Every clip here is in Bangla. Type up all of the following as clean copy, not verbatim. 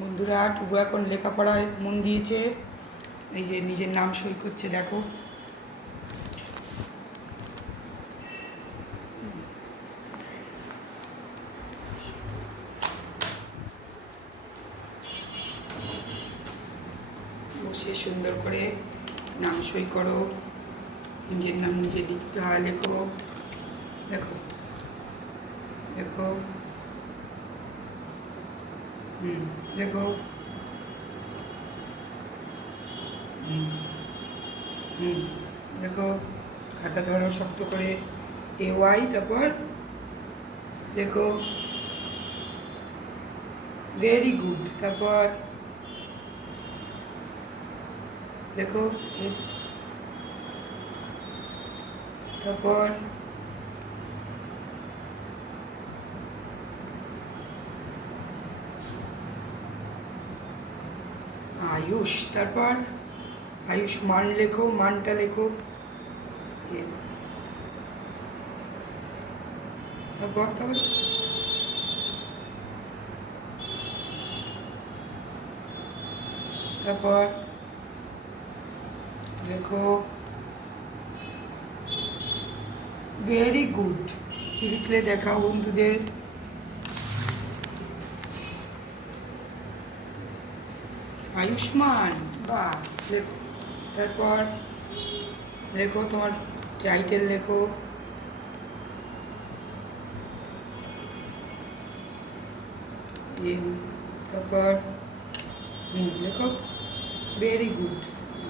বন্ধুরা টুকু এখন লেখাপড়ায় মন দিয়েছে। এই যে নিজের নাম সই করছে, দেখো। বসে সুন্দর করে নাম সই করো। নিজের নাম নিজে লিখতে হয়। লেখো লেখো লেখো। লেখো। লেখো। খাতা ধরো শক্ত করে। AY, তারপর লেখো ভেরি গুড। তারপর লেখো এস। তারপর আয়ুষ। তারপর আয়ুষ্মান লেখো, মানটা লেখো। তারপর তারপর তারপর লেখো ভেরি গুড। কি লিখলে দেখাও বন্ধুদের। আয়ুষ্মান, বাহ। লেখো। তারপর লেখো তোমার টাইটেল লেখো। তারপর লেখো ভেরি গুড।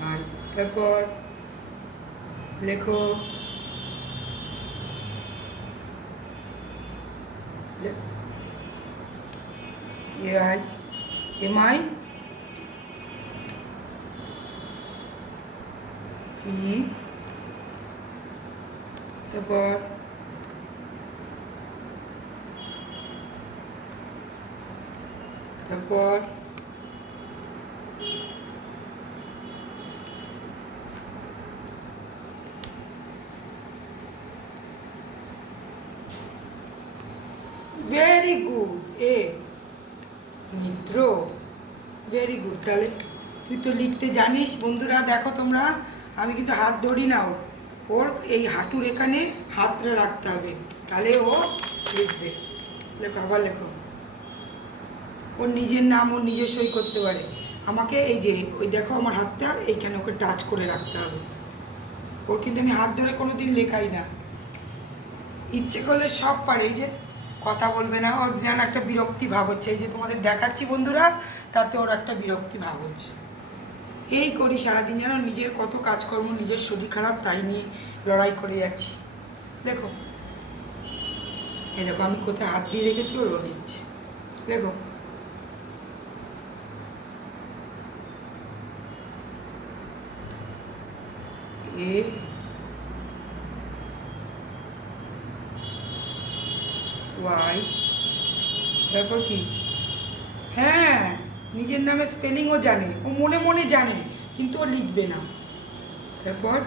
আর তারপর লেখো AI MI T। তারপর তারপর ভেরি গুড। মিত্র, ভেরি গুড। তাহলে তুই তো লিখতে জানিস। বন্ধুরা দেখো তোমরা, আমি কিন্তু হাত ধরি না। ওর এই হাঁটুর এখানে হাতটা রাখতে হবে, তাহলে ও লিখবে। লেখো, আবার লেখো। ওর নিজের নাম ওর নিজে সই করতে পারে। আমাকে এই যে ওই দেখো আমার হাতটা এইখানে ওকে টাচ করে রাখতে হবে। ওর কিন্তু আমি হাত ধরে কোনো দিন লেখাই না। ইচ্ছে করলে সব পারে। এই যে কথা বলবে না, ওর যেন একটা বিরক্তি ভাব হচ্ছে। এই যে তোমাদের দেখাচ্ছি বন্ধুরা, তাতে ওর একটা বিরক্তি ভাব হচ্ছে। এই করি সারাদিন, যেন নিজের কত কাজকর্ম, নিজের শরীর খারাপ, তাই নিয়ে লড়াই করে যাচ্ছি। দেখো, এই দেখো আমি কোথায় হাত দিয়ে রেখেছি, ওর লিখছে। দেখো, AY। তারপর কি? হ্যাঁ, নিজের নামে স্পেলিংও জানে, ও মনে মনে জানে, কিন্তু ও লিখবে না। তারপর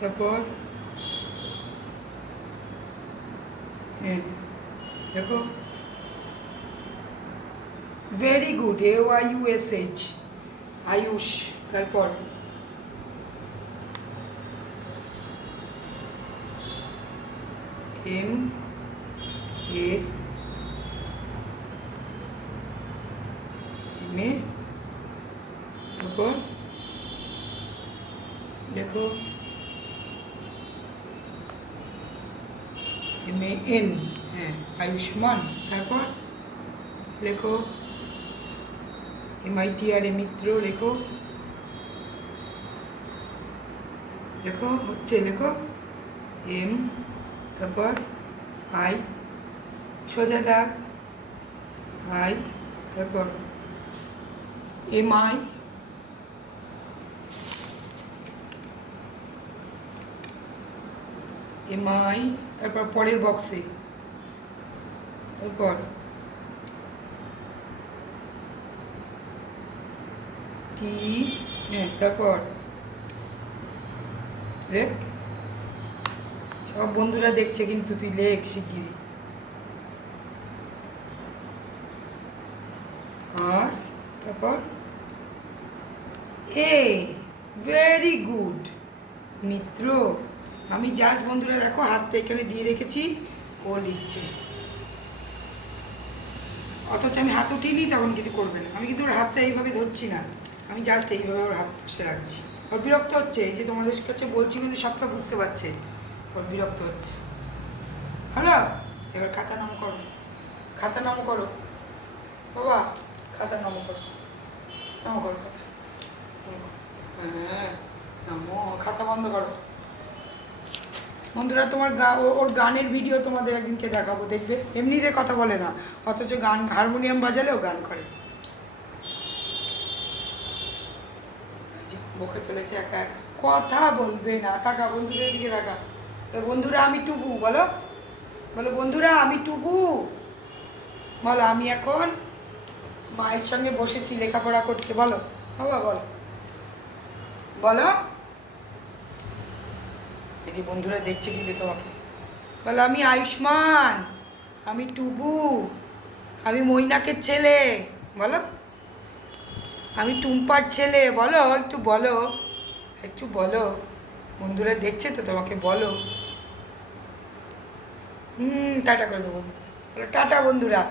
তারপর হ্যাঁ দেখো ভেরি গুড। AYUSH, আয়ুষ। তারপর MA তারপর লেখো MAN। হ্যাঁ, আয়ুষ্মান। তারপর লেখো MITR, মিত্র। লেখো লেখো হচ্ছে, লেখো M। তারপর I, সোজা দাগ I। তারপর MI, তারপর পরের বক্সে। তারপর T। হ্যাঁ, তারপর লেখ। সব বন্ধুরা দেখছে কিন্তু, তুই লেখ শিগগিরই। আর তারপর এ, ভেরি গুড মিত্র। আমি জাস্ট বন্ধুরা দেখো হাতটা এখানে দিয়ে রেখেছি, ও লিখছে। অথচ আমি হাত উঠিনি, তখন কিছু করবে না। আমি কিন্তু ওর হাতটা এইভাবে ধরছি না, আমি জাস্ট এইভাবে ওর হাত পাশে রাখছি। ওর বিরক্ত হচ্ছে, এই যে তোমাদের কাছে বলছি কিন্তু সবটা বুঝতে পারছে, ওর বিরক্ত হচ্ছে। হ্যালো, এবার খাতা নাম করো, খাতা নাম করো বাবা, খাতা নাম করো, নাম করো খাতা। হ্যাঁ নামো, খাতা বন্ধ করো। বন্ধুরা তোমার ওর গানের ভিডিও তোমাদের একদিনকে দেখাবো, দেখবে। এমনিতে কথা বলে না, অথচ গান হারমোনিয়াম বাজালেও গান করে। বকে চলেছে একা একা, কথা বলবে না। তাকা বন্ধুদের দিকে তাকা, বন্ধুরা আমি টুবু বলো, বলো বন্ধুরা আমি টুবু বলো। আমি এখন মায়ের সঙ্গে বসেছি লেখাপড়া করতে, বলো বাবা বলো, বলো। এই যে বন্ধুরা দেখছে কিন্তু তোমাকে, বলো আমি আয়ুষ্মান, আমি টুবু, আমি মৈনাকের ছেলে, বলো আমি টুম্পার ছেলে, বলো একটু বলো, একটু বলো। বন্ধুরা দেখছে তো তোমাকে, বলো। টাটা করে দেবো বন্ধুরা, বলো টাটা বন্ধুরা।